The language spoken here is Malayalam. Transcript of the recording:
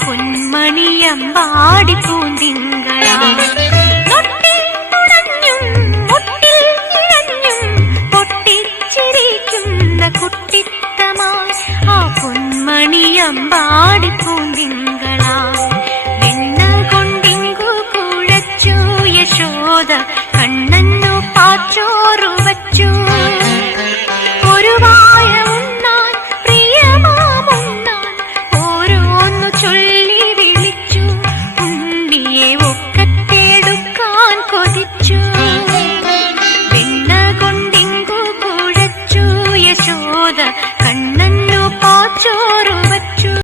പൊന്മണിയമ്പാടി പൂന്തിങ്കളാ തൊട്ടിൽ തുണഞ്ഞും മുട്ടിൽ ഇഴഞ്ഞും പൊട്ടിച്ചിരിക്കുന്ന കുട്ടിത്തമായി ആ പൊന്മണിയമ്പാടി പൂന്തിങ്കളാ